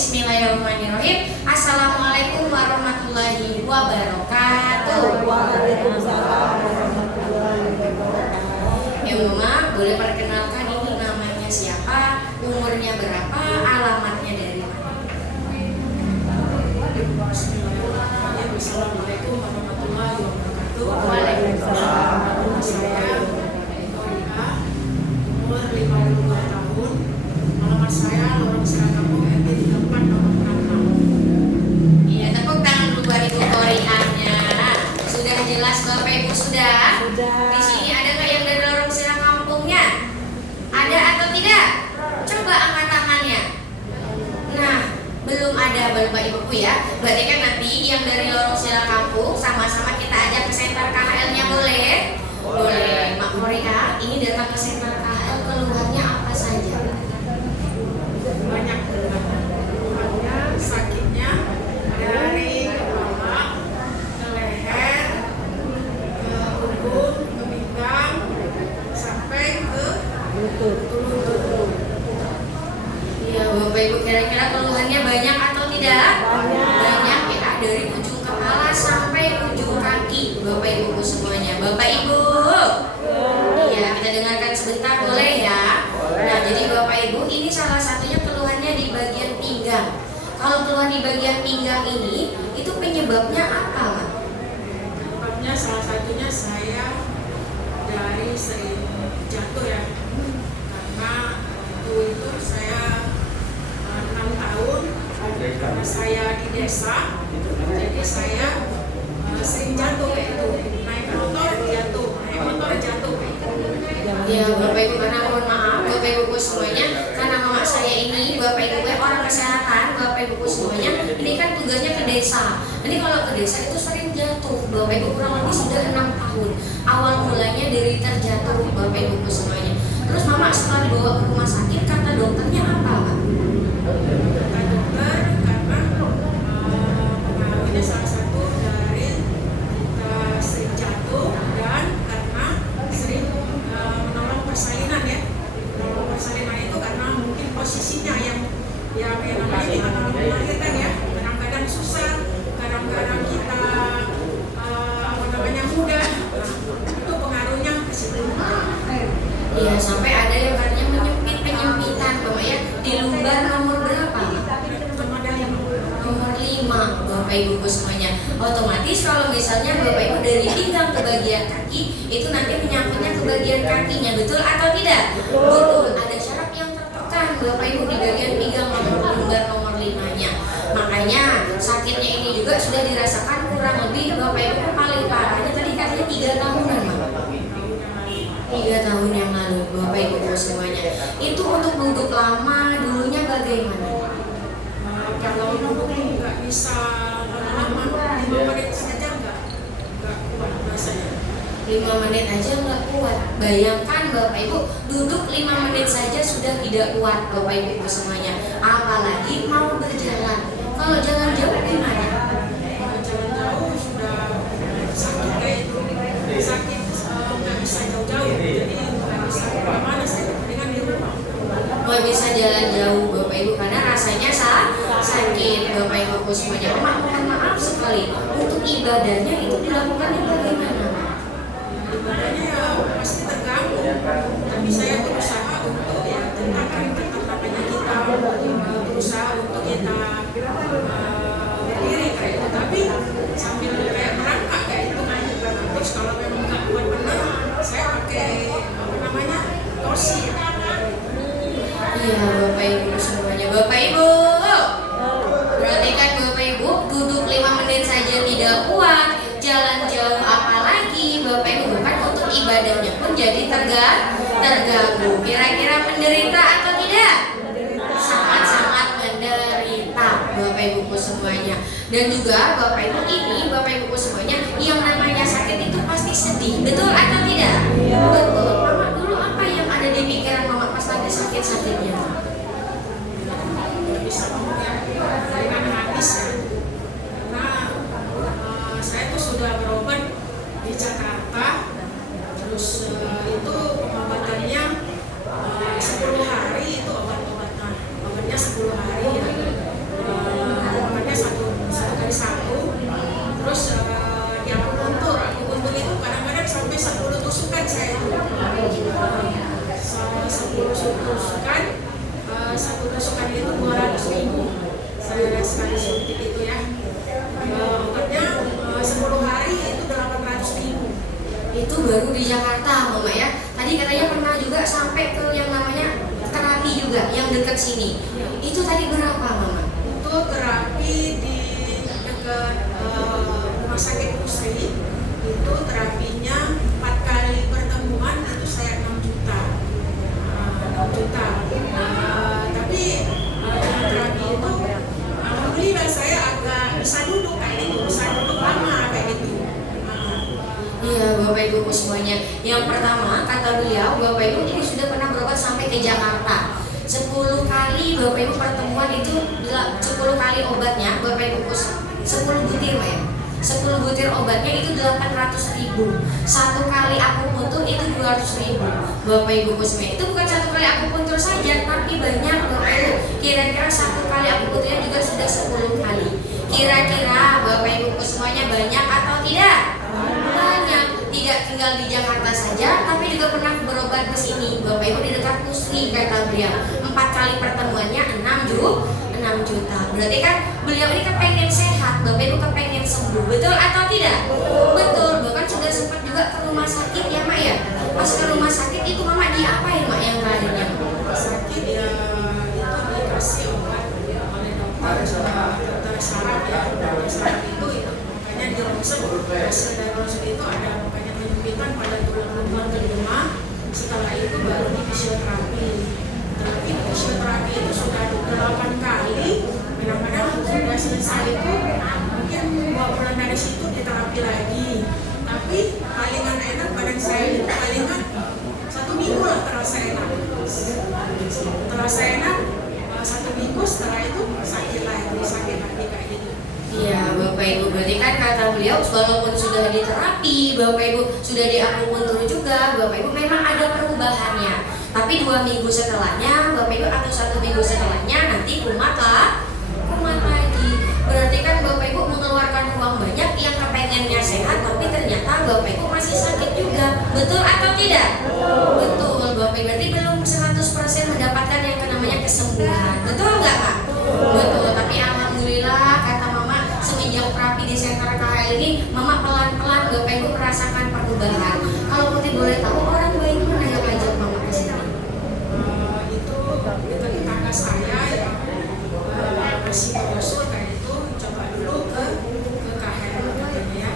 Bismillahirrahmanirrahim. Assalamualaikum warahmatullahi wabarakatuh. Waalaikumsalam warahmatullahi wabarakatuh. Ya Mama, boleh perkenalkan ini namanya siapa, umurnya berapa, alamatnya dari mana? Bismillahirrahmanirrahim. Assalamualaikum warahmatullahi wabarakatuh. Waalaikumsalam. Nama saya Ika, umur 52 tahun. Alamat saya Lorong Serakampung RT 34 nomor 66. Iya, tepuk tangan dulu buat Ibu Koriahnya. Sudah jelas Bapak Ibu sudah? Sudah. Di sini ada nggak yang dari lorong Sirah Kampungnya? Ada atau tidak? Coba angkat tangannya. Nah, belum ada Bapak Ibuku ya. Berarti kan nanti yang dari lorong Sirah Kampung sama-sama kita ajak ke center KHL-nya boleh? Boleh. Mak Korea, ini datang ke center KHL keluhannya apa saja? Banyak keluhannya, sakitnya dari kepala, ke leher, ke punggung, ke pinggang, sampai ke Lutut. lutut. Iya, Bapak Ibu kira-kira keluhannya banyak atau tidak? Banyak. Banyak ya, dari ujung kepala sampai ujung kaki, Bapak Ibu semuanya. Bapak Ibu, iya kita dengarkan sebentar boleh ya? Nah, jadi Bapak Ibu ini salah satunya keluhannya di bagian pinggang. Kalau keluhan di bagian pinggang ini, itu penyebabnya apa, Mak? Penyebabnya salah satunya saya dari sering jatuh ya, karena itu saya 6 tahun, karena saya di desa, jadi saya sering jatuh kayak itu, naik motor jatuh kayak itu. Ya Bapak Ibu, karena mohon maaf Bapak Ibu semuanya, karena mama saya ini Bapak Ibu orang kesehatan, Bapak Ibu semuanya ini kan tugasnya ke desa. Nanti kalau ke desa itu sering jatuh, Bapak Ibu kurang lebih sudah 6 tahun. Awal mulanya dari terjatuh Bapak Ibu semuanya. Terus mama setelah dibawa ke rumah sakit, kata dokternya apa, Pak? Kata dokter karena pengaruhnya salah satu dari kita sering jatuh dan karena sering menolong persalinan ya. Menolong persalinan itu karena mungkin posisinya yang namanya kita melahirkan ya. Kadang-kadang susah, kadang-kadang kita mudah. Nah, itu pengaruhnya ke situ. Iya, sampai ada yang katanya penyempitan Bapak ya, di lumbar nomor berapa? Nomor 5 Bapak Ibu semuanya. Otomatis kalau misalnya Bapak Ibu dari pinggang ke bagian kaki, itu nanti menyangkutnya ke bagian kakinya, betul atau tidak? Betul. Ada syaraf yang tertekan Bapak Ibu di bagian pinggang lumbar nomor 5-nya. Makanya sakitnya ini juga sudah dirasakan kurang lebih Bapak Ibu paling parahnya tadi katanya 3 tahunan, Mak. 3 tahun yang lalu Bapak Ibu semuanya. Itu untuk duduk lama dulunya bagaimana? Kalau duduk nggak bisa lama, 5 menit saja nggak kuat rasanya. 5 menit aja nggak kuat. Bayangkan Bapak Ibu duduk 5 menit saja sudah tidak kuat Bapak Ibu semuanya. Apalagi mau berjalan. Kalau jalan jauh gimana? Kalau jalan jauh sudah sakit kayak itu, sakit nggak bisa jauh-jauh, jadi nggak bisa kemana-mana, saya mendingan di rumah. Nggak bisa jalan jauh Bapak Ibu karena rasanya sakit Bapak Ibu semuanya. Mohon maaf sekali. Untuk ibadahnya itu dilakukannya bagaimana? Ibadahnya ya pasti terganggu, tapi saya berusaha untuk ya tetap namanya kita berusaha untuk kita berdiri kayak itu, tapi sambil kayak merangkak kayak itu kan. Terus kalau memang nggak kuat benar, saya pakai tosi. Iya Bapak Ibu semuanya. Bapak Ibu, berarti kan Bapak Ibu duduk 5 menit saja tidak kuat, jalan jauh apalagi Bapak Ibu, bahkan untuk ibadahnya pun jadi terganggu. Kira-kira menderita atau tidak? Sangat-sangat menderita Bapak Ibu semuanya. Dan juga Bapak Ibu ini, Bapak Ibu semuanya, yang namanya sakit itu pasti sedih, betul atau tidak? Betul. Mama dulu apa yang ada di pikiran Mama pas lagi sakit-sakitnya? Bisa ngomong ya dengan habis ya, karena saya tuh sudah berobat di Jakarta, terus itu pengobatannya 10 hari itu obatnya 10 hari ya. sini. Itu tadi berapa Mama? Itu terapi di dekat rumah sakit Pusri. Itu terapinya 4 kali pertemuan itu saya 6 juta. 6 juta. Tapi dengan terapi itu alhamdulillah saya agak bisa duduk kayak gitu, bisa duduk lama kayak gitu. Iya Bapak Ibu semuanya. Yang pertama kata beliau, Bapak Ibu ini sudah pernah berobat sampai ke Jakarta. 10 kali Bapak Ibu pertemuan itu 10 kali obatnya Bapak Ibu 10 butir ya. 10 butir obatnya itu 800.000. 1 kali akupuntur itu 200.000. Bapak Ibu semuanya. Itu bukan 1 kali akupuntur saja, tapi banyak Bapak Ibu. Kira-kira 1 kali akupunturnya juga sudah 10 kali. Kira-kira Bapak Ibu semuanya banyak atau tidak? Banyak. Tidak tinggal di Jakarta saja, tapi juga pernah berobat ke sini. Bapak Ibu di dekat Pusri kata beliau. 4 kali pertemuannya 6 juta. Berarti kan beliau ini kepengen sehat, Bapak Ibu kepengen sembuh. Betul atau tidak? Betul. Bahkan sudah sempat juga ke rumah sakit ya Mak ya. Pas ke rumah sakit itu Mama diapain Mak yang terakhirnya? Sakit ya itu dikasih obat oleh dokter saraf ya. Dokter saraf itu makanya di ronsen, hasil dari ronsen itu ada makanya penyempitan pada tulang lumbar kelima. Setelah itu baru di fisioterapi. Tapi fisioterapi itu sudah 8 kali. Kadang-kadang sudah selesai itu mungkin 2 bulan dari situ diterapi lagi. Tapi palingan enak badan saya itu palingan 1 minggu lah terasa enak. Terasa enak 1 minggu, setelah itu sakit lagi kayak gitu. Iya Bapak Ibu, berarti kan kata beliau walaupun sudah diterapi, Bapak Ibu sudah diakupuntur juga, Bapak Ibu memang ada perubahannya. Tapi 2 minggu setelahnya, Bapak Ibu atau 1 minggu setelahnya nanti kumat lagi. Berarti kan Bapak Ibu mengeluarkan uang banyak yang kepengennya sehat, tapi ternyata Bapak Ibu masih sakit juga. Betul atau tidak? Betul Bapak Ibu, berarti belum 100% mendapatkan yang namanya kesembuhan. Betul nggak Pak? Betul, tapi alhamdulillah kata Mama semenjak terapi di Center KHL ini, Mama pelan-pelan Bapak Ibu merasakan perubahan. Kalau Putih boleh tahu orang baik mana yang ngajak Mama ke sini? Itu tetangga saya yang masih berusur kayak itu, coba dulu ke KHL katanya ya,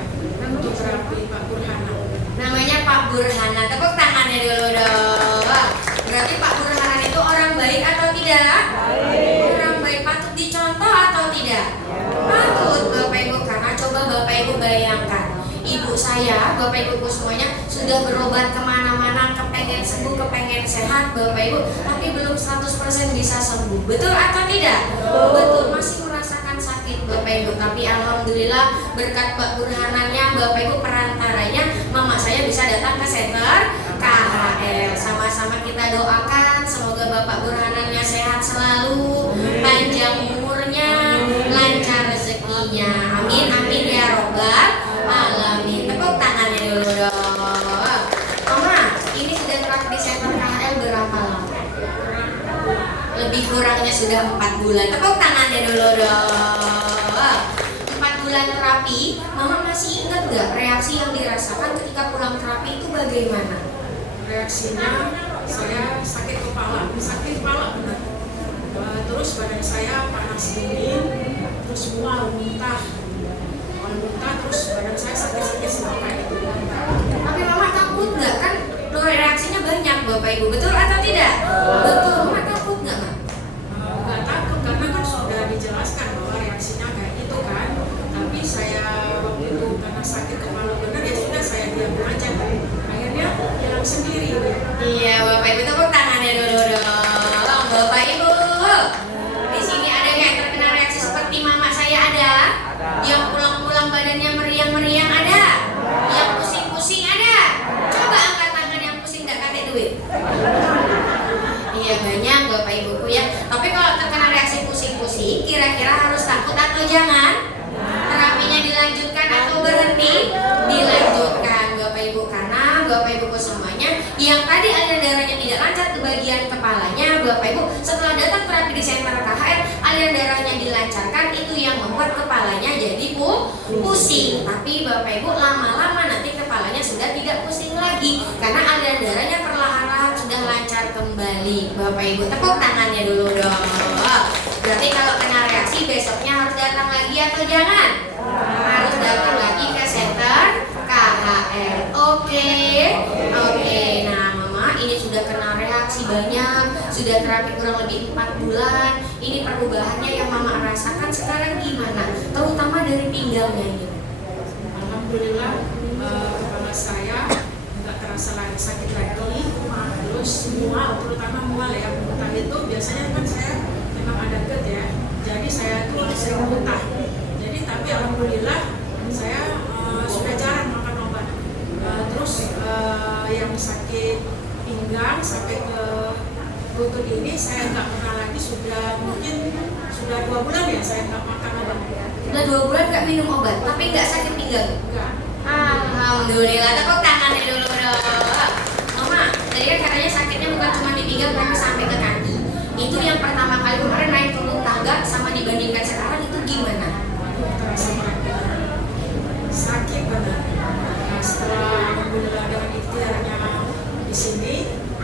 untuk terapi Pak Burhana. Namanya Pak Burhana, tepuk tangannya dulu dong. Berarti Pak Burhana itu orang baik atau tidak? Orang baik, patut dicontoh atau tidak? Patut Bapak Ibu, karena coba Bapak Ibu bayangkan, ibu saya, Bapak Ibu semuanya sudah berobat kemana-mana, kepengen sembuh, kepengen sehat Bapak Ibu, tapi belum 100% bisa sembuh. Betul atau tidak? Betul, masih merasakan sakit Bapak Ibu. Tapi alhamdulillah berkat Pak Burhanannya, Bapak Ibu perantaranya, Mama saya bisa datang ke Center KHL. Sama-sama kita doakan semoga Bapak Burhanannya sehat selalu, panjang umurnya, lancar rezekinya. Amin amin ya robbal alamin. Tepuk tangannya dulu dong. Mama, ini sudah terapi di Center KHL berapa lama? Lebih kurangnya sudah 4 bulan. Tepuk tangannya dulu dong. 4 bulan terapi, Mama masih ingat gak reaksi yang dirasakan ketika pulang terapi itu bagaimana? Reaksinya saya sakit kepala benar. Terus badan saya panas dingin, terus mual muntah, terus badan saya sakit semua kayak gitu. Tapi Mama takut nggak? Kan reaksinya banyak Bapak Ibu, betul atau tidak? Betul. Mama takut nggak Mak? Nggak takut karena kan sudah dijelaskan bahwa reaksinya kayak gitu kan. Tapi saya waktu itu karena sakit kepala benar ya sudah saya diam aja. Akhirnya hilang sendiri. Iya Bapak Ibu, tepuk tangannya dulu dong. Bapak Ibu, di sini ada yang terkena reaksi seperti Mama saya ada? Yang pulang-pulang badannya meriang-meriang ada? Yang pusing-pusing ada? Coba angkat tangan yang pusing nggak kasih duit. Iya banyak Bapak Ibuku ya. Tapi kalau terkena reaksi pusing-pusing, kira-kira harus takut atau jangan? Terapinya dilanjutkan atau berhenti? Dilanjutkan Bapak Ibu, karena Bapak Ibuku semuanya yang tadi aliran darahnya tidak lancar ke bagian kepalanya, Bapak Ibu setelah datang terapi di Center KHL, aliran darahnya dilancarkan, itu yang membuat kepalanya jadi pusing. Tapi Bapak Ibu lama-lama nanti kepalanya sudah tidak pusing lagi karena aliran darahnya perlahan-lahan sudah sudah lancar kembali. Bapak Ibu tepuk tangannya dulu dong. Berarti kalau kena reaksi besoknya harus datang lagi atau jangan? Harus datang lagi ke center KHL. Oke. Nah Mama ini sudah kena reaksi banyak, sudah terapi kurang lebih 4 bulan. Ini perubahannya yang Mama rasakan sekarang gimana? Terutama dari pinggangnya ini. Alhamdulillah kepala saya nggak terasa lagi sakit lagi. Terus semua, terutama mual ya, muntah itu biasanya kan saya memang ada GERD ya. Jadi saya tuh sering muntah. Jadi tapi alhamdulillah saya sudah jarang makan obat. Terus yang sakit pinggang sampai ke lutut ini saya nggak pernah lagi, mungkin sudah 2 bulan ya saya nggak makan obat. Udah 2 bulan nggak minum obat, tapi nggak sakit pinggang. Enggak. Alhamdulillah, tepuk tangannya dulu dong. Mama, tadi kan katanya sakitnya bukan cuma di pinggang tapi sampai ke kaki. Itu yang pertama kali kemarin naik turun tangga sama dibandingkan sekarang itu gimana? Terasa berat, sakit benar. Nah, setelah alhamdulillah dengan ikhtiarnya di sini,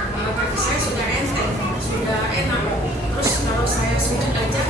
kaki saya sudah enteng, sudah enak. Terus kalau saya sujud aja,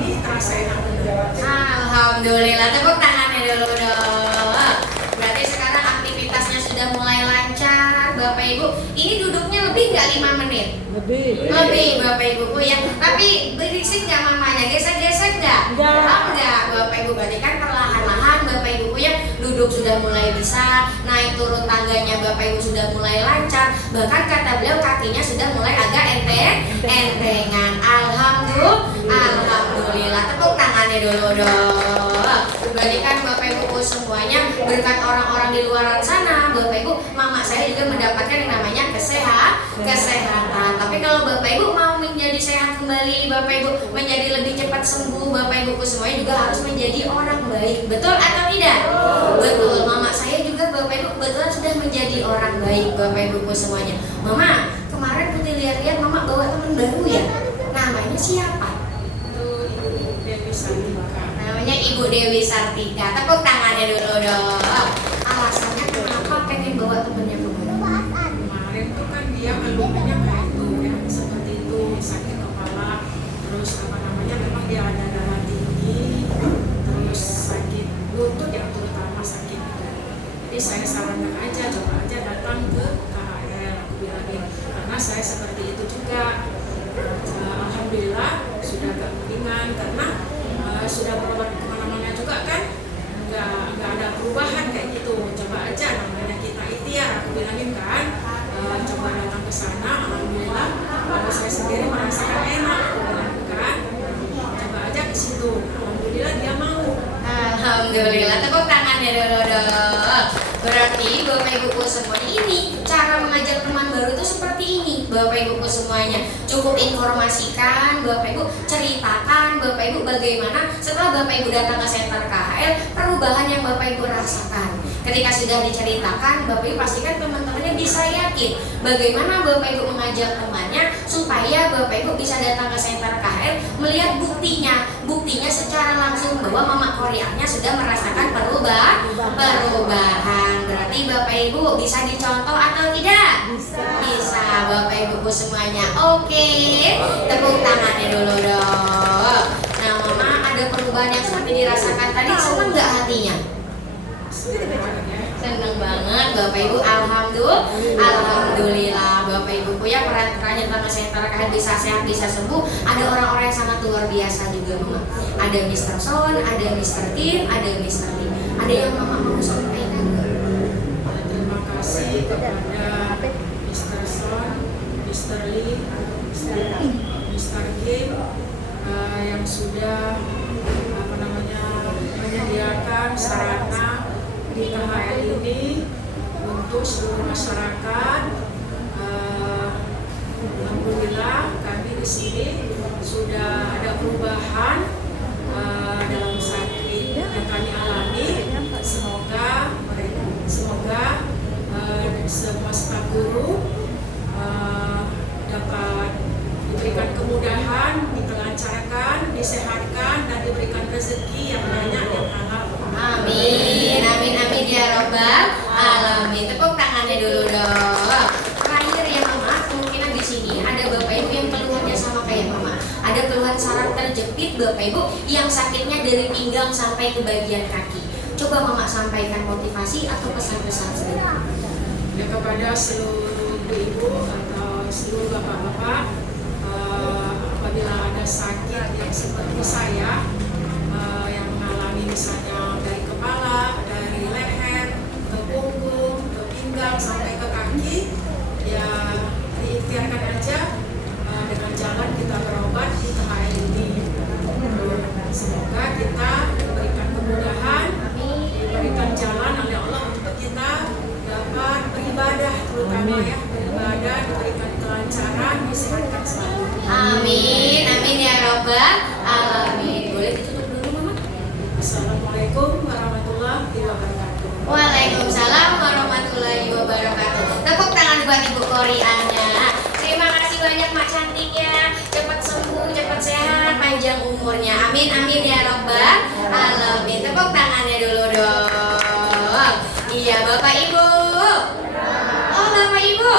ini terasa enak benar. Alhamdulillah, tepuk tangannya dulu dong. Berarti sekarang aktivitasnya sudah mulai lancar, Bapak Ibu. Ini duduknya lebih nggak 5 menit? Lebih Bapak Ibu ya. Tapi berisik nggak mamanya? Gesek-gesek nggak? Enggak Bapak Ibu. Berarti kan perlahan-lahan Bapak Ibu ya, duduk sudah mulai bisa, naik turun tangganya Bapak Ibu sudah mulai lancar. Bahkan kata beliau kakinya sudah mulai agak entengan. Alhamdulillah. Tepuk tangannya dulu dong. Berarti kan Bapak Ibu semuanya berkat orang-orang di luar sana, Bapak Ibu, mama saya juga mendapatkan yang namanya kesehatan. Tapi kalau Bapak Ibu mau menjadi sehat kembali, Bapak Ibu menjadi lebih cepat sembuh, Bapak Ibu semuanya juga harus menjadi orang baik. Betul atau tidak? Betul. Mama saya juga Bapak Ibu kebetulan sudah menjadi orang baik, Bapak Ibu semuanya. Mama, kemarin Putih lihat-lihat Mama bawa teman baru ya. Namanya siapa? Itu Ibu Dewi Sartika. Namanya Ibu Dewi Sartika. Tepuk tangannya dulu dong. Alasannya kenapa pengen bawa temennya kemana? Kemarin tuh kan dia keluhannya kayak itu ya, seperti itu, sakit kepala, terus apa namanya, memang dia ada darah tinggi, terus sakit lutut yang terutama sakit itu. Jadi saya sarankan aja, coba aja datang ke KHL, aku bilangin, karena saya seperti itu juga. Alhamdulillah sudah agak ringan karena sudah berobat kemana-mana juga kan, nggak ada perubahan kayak gitu. Coba aja, namanya kita ikhtiar, aku bilangin kan, coba datang ke sana. Alhamdulillah kalau saya sendiri merasakan enak, aku bilang kan, coba aja ke situ. Alhamdulillah dia mau. Alhamdulillah, tepuk tangannya dulu dong. Berarti Bapak Ibu semuanya ini cara mengajak teman baru itu seperti ini, Bapak Ibu semuanya. Cukup informasikan, Bapak Ibu ceritakan, Bapak Ibu bagaimana setelah Bapak Ibu datang ke center KHL, perubahan yang Bapak Ibu rasakan. Ketika sudah diceritakan, Bapak Ibu pastikan teman-temannya bisa yakin bagaimana Bapak Ibu mengajak temannya supaya Bapak Ibu bisa datang ke center KHL melihat buktinya secara langsung bahwa Mama Koreanya sudah merasakan perubahan. Berarti Bapak Ibu bisa dicontoh atau tidak? Bisa Bapak Ibu semuanya. Oke, tepuk tangannya dulu dong. Nah Mama ada perubahan yang seperti dirasakan tadi, senang nggak hatinya? Senang banget Bapak Ibu. Alhamdulillah Bapak Ibu ya, peran-perannya tentang center KHL bisa sehat, bisa sembuh. Ada orang-orang yang sangat luar biasa juga Mama. Ada Mr. Son, ada Mr. Tim, ada Mr. Lee. Ada yang Mama mau sampaikan nggak? Terima kasih kepada Mr. Son, Mr. Lee, Mr. Kim yang sudah menyediakan sarana di KHL ini untuk seluruh masyarakat. Alhamdulillah kami di sini sudah ada perubahan dalam sakit yang kami alami. Semoga semua staf guru dapat diberikan kemudahan, dikelancarkan, disehatkan, dan diberikan rezeki yang banyak yang halal. Amin ya robbal alamin. Tepuk tangannya dulu dong. Terakhir ya Mama, mungkin Bapak Ibu yang sakitnya dari pinggang sampai ke bagian kaki. Coba Mama sampaikan motivasi atau pesan-pesan sederhana. Ya, kepada seluruh ibu atau seluruh bapak-bapak, apabila ada sakit yang seperti saya, yang mengalami misalnya dari kepala, dari leher, ke punggung, ke pinggang sampai ke kaki, ya diikhtiarkan aja dengan jalan kita berobat di THL ini. Semoga kita diberikan kemudahan, diberikan jalan oleh Allah untuk kita dapat beribadah, terutama ya beribadah, diberikan kelancaran, disehatkan selalu. Amin, amin ya Robbal alamin. Boleh ditutup dulu Mama? Assalamualaikum warahmatullahi wabarakatuh. Waalaikumsalam warahmatullahi wabarakatuh. Tepuk tangan buat Ibu Koriana. Terima kasih banyak Mak cantik ya. Cepat sembuh, cepat sehat, panjang umurnya. Amin, amin ya Robbal alamin. Tepuk tangannya dulu dong. Iya Bapak Ibu. Oh Bapak Ibu.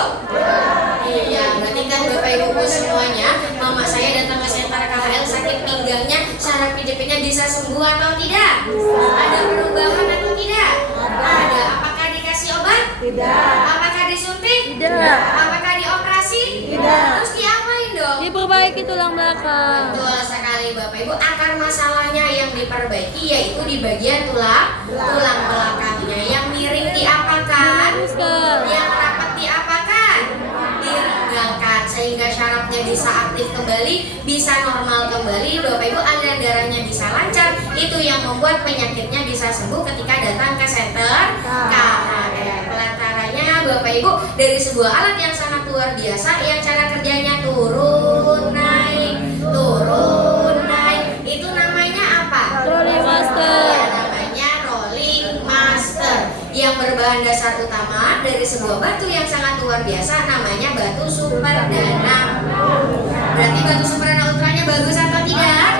Iya, berarti kan Bapak Ibu semuanya, Mama saya datang ke Center KHL sakit pinggangnya, saraf pijatnya bisa sembuh atau tidak? Ada perubahan atau tidak? Ada. Apakah dikasih obat? Tidak. Apakah disuntik? Tidak. Apakah dioperasi? Tidak. Terus diapain dong? Diperbaiki tulang belakang. Betul sekali Bapak Ibu. Akar masalahnya yang diperbaiki yaitu di bagian tulang belakangnya. Yang miring diapakan? Yang rapat diapakan? Direnggangkan sehingga syarafnya bisa aktif kembali, bisa normal kembali. Bapak Ibu, aliran darahnya bisa lancar. Itu yang membuat penyakitnya bisa sembuh ketika datang ke Center KHL. Pelantarannya Bapak Ibu dari sebuah alat yang sangat luar biasa yang cara kerjanya turun naik. Itu namanya apa? Rolling master. Ya, namanya rolling master yang berbahan dasar utama dari sebuah batu yang sangat luar biasa namanya batu superdana. Berarti batu superdana ultranya bagus atau tidak?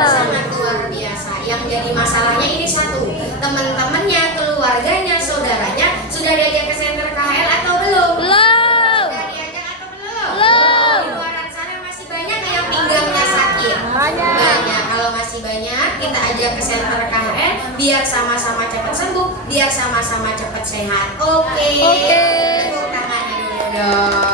Sangat luar biasa. Yang jadi masalahnya ini satu, teman-temannya, keluarganya, saudaranya sudah diajak ke Center KHL atau belum? Belum. Sudah diajak atau belum? Belum. Di luar sana masih banyak yang pinggangnya sakit. Banyak. Kalau masih banyak, kita ajak ke Center KHL biar sama-sama cepat sembuh, biar sama-sama cepat sehat. Oke. Oke. Tepuk tangannya dulu dong.